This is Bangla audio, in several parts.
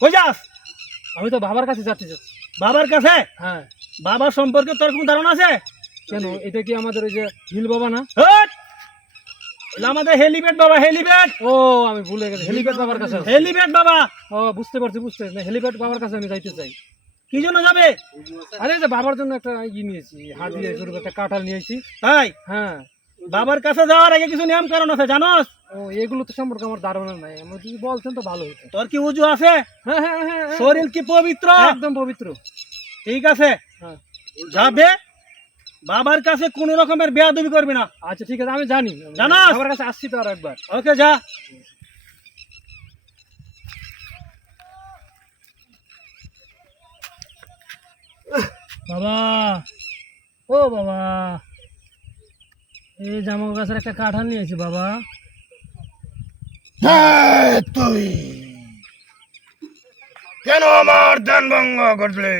কই যাস? আমি তো বাবার কাছে যাচ্ছি। বাবার কাছে? হ্যাঁ। বাবা সম্পর্কে তোর কোনো ধারণা আছে? কেন, এটা কি আমাদের ওই যে হিল বাবা না? এটা আমাদের হেলিপ্যাড বাবা, হেলিপ্যাড। ও আমি ভুলে গেছি, হেলিপ্যাড বাবার কাছে। হেলিপ্যাড বাবা। ও বুঝতে পারছি। হেলিপ্যাড বাবার কাছে আমি যাইতে চাই। কি জন্য যাবে? আরে যে বাবার জন্য একটা নিয়েছি, হাদিয়া স্বরূপ একটা কাঁঠাল নিয়েছি। তাই? হ্যাঁ। বাবার কাছে যাওয়ার আগে কিছু নিয়ম কারণ আছে জানোস? ও এগুলো তো সম্পর্কে আমার ধারণা নাই, আমার যদি বলতেন তো ভালো হতো। তোর কি উজু আছে? হ্যাঁ হ্যাঁ হ্যাঁ। শরীর কি পবিত্র? একদম পবিত্র। ঠিক আছে, হ্যাঁ যাবে। বাবার কাছে কোন রকমের বেয়াদবি করবি না। আচ্ছা ঠিক আছে, আমি জানি। জানাস? বাবার কাছে আসছি তো আর একবার। ওকে যা। বাবা, ও বাবা, এই জামা গাছের একটা কাঁঠাল নিয়েছি বাবা। তুই কেন আমার ধ্যান ভঙ্গ করলে?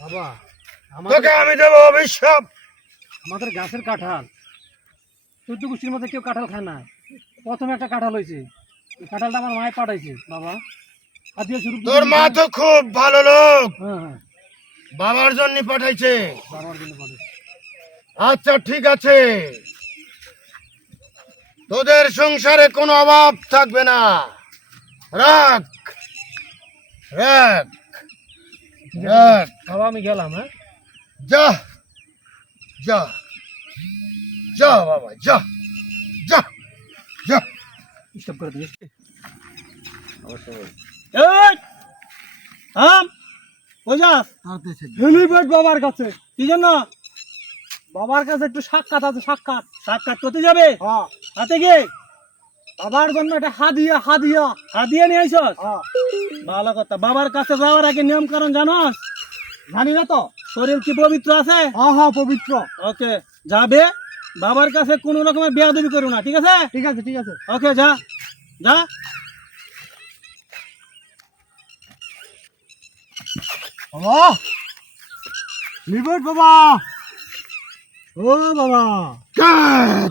বাবা তোকে আমি দেব অভিশাপ। আমাদের গাছের কাঁঠাল, চৌদ্দ গোষ্ঠীর মধ্যে কেউ কাঁঠাল খায় না। প্রথমে একটা কাঁঠাল হয়েছে, কাঁঠালটা আমার মায়ে পাঠাইছে বাবা। হাদিয়া স্বরূপ। তোর মা তো খুব ভালো লোক, হ্যাঁ হ্যাঁ, বাবার জন্য পাঠাইছে। বাবার জন্য পাঠাইছে। আচ্ছা ঠিক আছে, তোদের সংসারে কোনো অভাব থাকবে না। রাখ রাখ রাখ। বাবা আমি গেলাম। হ্যাঁ যা যা যা বাবা, যা যা যা। স্টপ করে দিস। এই থাম। কই যাস? হেলিপ্যাড বাবার কাছে। কি জন্য? বাবার কাছে একটু সাক্ষাৎ আছে। সাক্ষাৎ সাক্ষাৎ করতে যাবে? হ্যাঁ, হাতে গিয়ে বাবার জন্য একটা হাদিয়া। হাদিয়া নিয়ে আইসস? হ্যাঁ। ভালো কথা। বাবার কাছে যাওয়ার আগে নিয়ম কারণ জানোস? জানি না তো। শরীর কি পবিত্র আছে? হ্যাঁ হ্যাঁ পবিত্র। ওকে, যাবে। বাবার কাছে কোন রকমের বেয়াদবি করো না, ঠিক আছে? ঠিক আছে ঠিক আছে। ওকে যা যা। বাবা, হেলিপ্যাড বাবা, ও বাবা। কে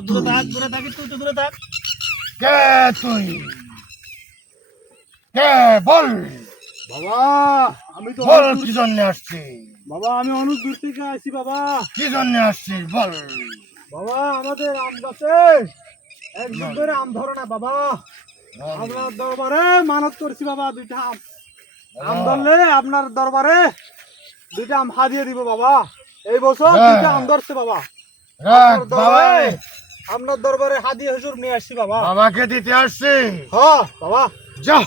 দূরে থাক, দূরে থাক, একটু দূরে থাক। কে তুই? কে বল? বাবা আমি তো বল কি জন্য আসছিস? বাবা আমি অনেক দূর থেকে আসি বাবা। কি জন্য আসছিস বল? বাবা আমাদের আম গাছে একদিন ধরে আম ধরে না বাবা। আপনার দরবারে মানত করছি বাবা, দুইটা আম ধরলে আপনার দরবারে দুইটা আম হাদিয়ে দিব বাবা। এই বছর দুইটা আম ধরছে বাবা। রাখ বাবা। আপনার দরবারে হাদিয়া হুজুর নিয়ে আসছি বাবা। বাবাকে দিতে আসছি। হ্যাঁ বাবা। যা,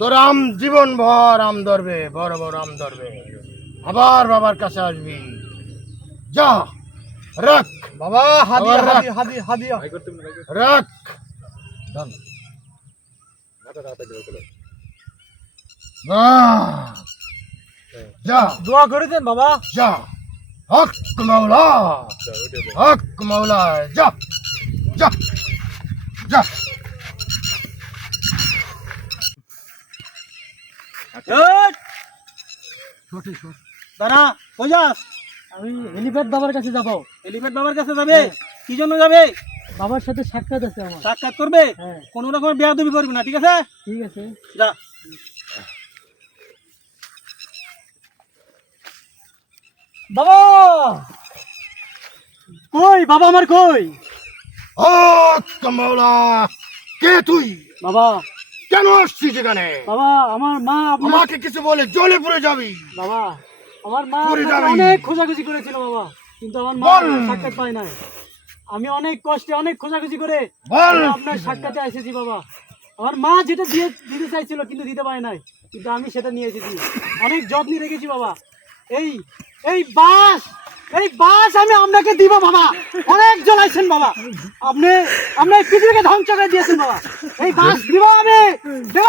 তোর আম জীবন ভর আম ধরবে, বড় বড় আম ধরবে, আবার বাবার কাছে আসবি। যা রাখ বাবা হাদিয়া আবার রাখ। হাদিয়া হাদিয়া। রাখ। যা দোয়া করে দেন বাবা। যা। হক মাওলা, হক মাওলা। যা যা যা। এই, দাঁড়া। কই যাস? আমি হেলিপ্যাড বাবার কাছে যাবো। হেলিপ্যাড বাবার কাছে যাবে? কি জন্য যাবে? বাবার সাথে সাক্ষাৎ আছে আমার। সাক্ষাৎ করবে? হ্যাঁ কোন রকমের বেয়াদবি করবি না, ঠিক আছে? ঠিক আছে। যা। বাবা কই? বাবা আমার কই? হক মাওলা। কে তুই? বাবা কেন আসছিস এখানে? বাবা আমার মা আমাকে কিছু বলে জলে পড়ে যাবি। বাবা আমার মা পড়ে আপনাকে যাবি। অনেক খোঁজাখুঁজি করেছিল বাবা, কিন্তু আমার মা বল। সাক্ষাৎ পায় নাই। আমি অনেক কষ্টে অনেক খোঁজাখুঁজি করে বল। আপনার সাক্ষাতে এসেছি বাবা। আমার মা যেটা দিতে চাইছিল কিন্তু দিতে পারে নাই, কিন্তু আমি সেটা নিয়ে এসেছি। অনেক যত্নে রেখেছি বাবা। এই এই বাস আমি আপনাকে দিব বাবা। অনেক জ্বলাইছেন বাবা, আপনি আপনি এই পৃথিবীকে ধ্বংস করে দিয়েছেন বাবা। এই বাস দিব আমি, দেব।